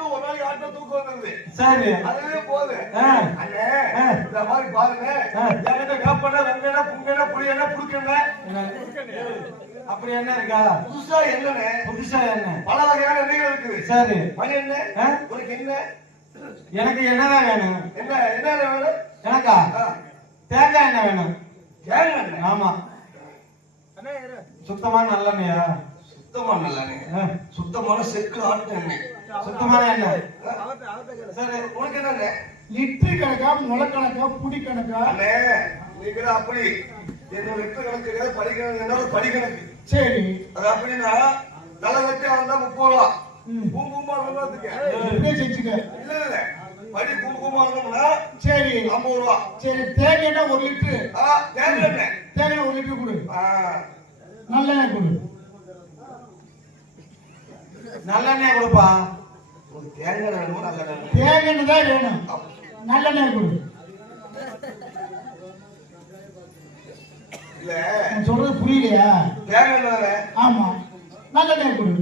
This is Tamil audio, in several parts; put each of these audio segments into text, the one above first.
எனக்கும் ஒரு நாளைக்கு ஆட்டோ தூக்கம் வந்தது. சரி அதுவே போகுது. அண்ணே இந்த மாதிரி பாருங்க, என்கிட்ட வேப்பண்ண வெங்கண்ண புங்கண்ண புளியண்ண புடுக்கண்ண அப்படி என்ன இருக்கா? புதுசா என்னண்ணே? புதுசா என்ன? பல வகையான எண்ணெய்கள் இருக்குது. சரி மணி என்ன உனக்கு என்ன? எனக்கு என்னதான் வேணும்? என்ன என்ன வேணும் எனக்கா? தேங்காய் எண்ணெய் வேணும். தேங்காய் எண்ணெய்? ஆமா. சுத்தமான நல்லெண்ணெயா? சுத்தமான நல்லெண்ணெய், சுத்தமான செக்கு ஆட்டு எண்ணெய், சுத்தமான எண்ணெய். சரி உனக்கு என்ன? லிட்டரு கணக்கா முளை கணக்கா புடி கணக்கா? அண்ணே நீங்க அப்படி என்னோட லிட்டர் கணக்கு கிடையாது, படிக்கணும் படிக்கணக்கு. சரி அது அப்படின்னா நல்ல வெட்டி வந்தா 30 ரூபா. பூம்பூமா இப்படியே செஞ்சுக்க. இல்ல இல்ல படி பூம்பூமா இருந்தோம்னா சரி 50 ரூபா. சரி தேங்காய் எண்ணெய் 1 லிட்டரு. தேங்காய் எண்ணெய் தேங்காய் 1 லிட்டர் கொடு. நல்லெண்ணெய் கொடு. நல்லெண்ணெய் கொடுப்பா. தேங்காய் எண்ணெய் வேணுமா நல்லெண்ணெய்? தேங்காய் எண்ணெய் தான் வேணும். நல்லெண்ணெய் கொடு. இல்ல சொல்றது புரியலையா? தேங்காய் எண்ணெய் ஆமா நல்லெண்ணெய் கொடு.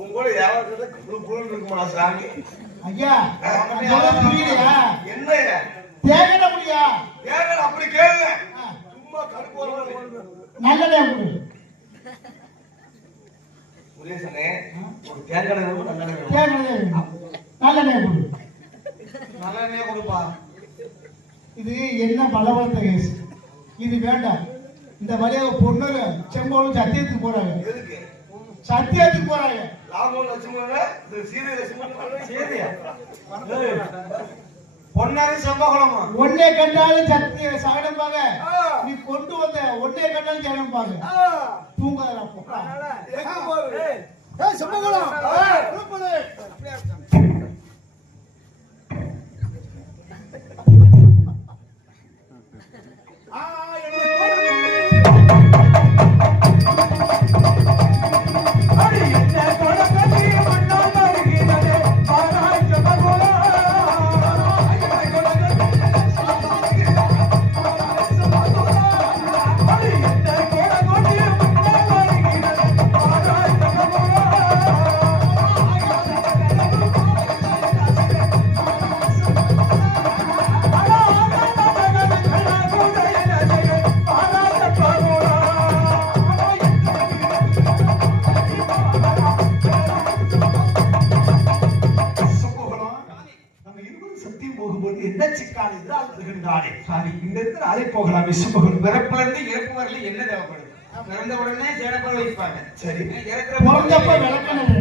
உங்களோட யாராவது புழு இருக்குமா சாமி? ஐயா சொல்றது புரியலையா? என்னையா தேங்காய் எண்ணெய் முடியா? தேங்காய் அப்படி கேளுங்க, சும்மா கடுப்பு. நல்லெண்ணெய் கொடு. முருகேசனே ஒரு தேங்காய் வேணும் நல்லெண்ணெய் வேணும். தேங்காய் எண்ணெய் நல்லெண்ணெய் கொடு. நல்லெண்ணெய் கொடுப்பா. இது என்ன பலவர்த்த கேஸ்? இது வேண்டாம். இந்த வழியாக பொண்ணு செம்போலும் சத்தியத்துக்கு போறாங்க. எதுக்கு சத்தியத்துக்கு போறாங்க? ராமன் லட்சுமண இந்த சீதை லட்சுமணன் சரியா? பொன்னாரி செம்பகுளமா? ஒன்னே கண்டாலும் சத்திய சகனம்பாங்க. நீ கொண்டு வந்த ஒன்னே கண்டாலும் சகனம்பாங்க. தூங்காதடா போடா. செம்பகுளம் பிறப்புல இருந்து இறப்பு வரல என்ன தேவைப்படுது? பிறந்த உடனே சேனப்பல் வைப்பாங்க. சரி பிறந்தப்ப விளக்கணும்.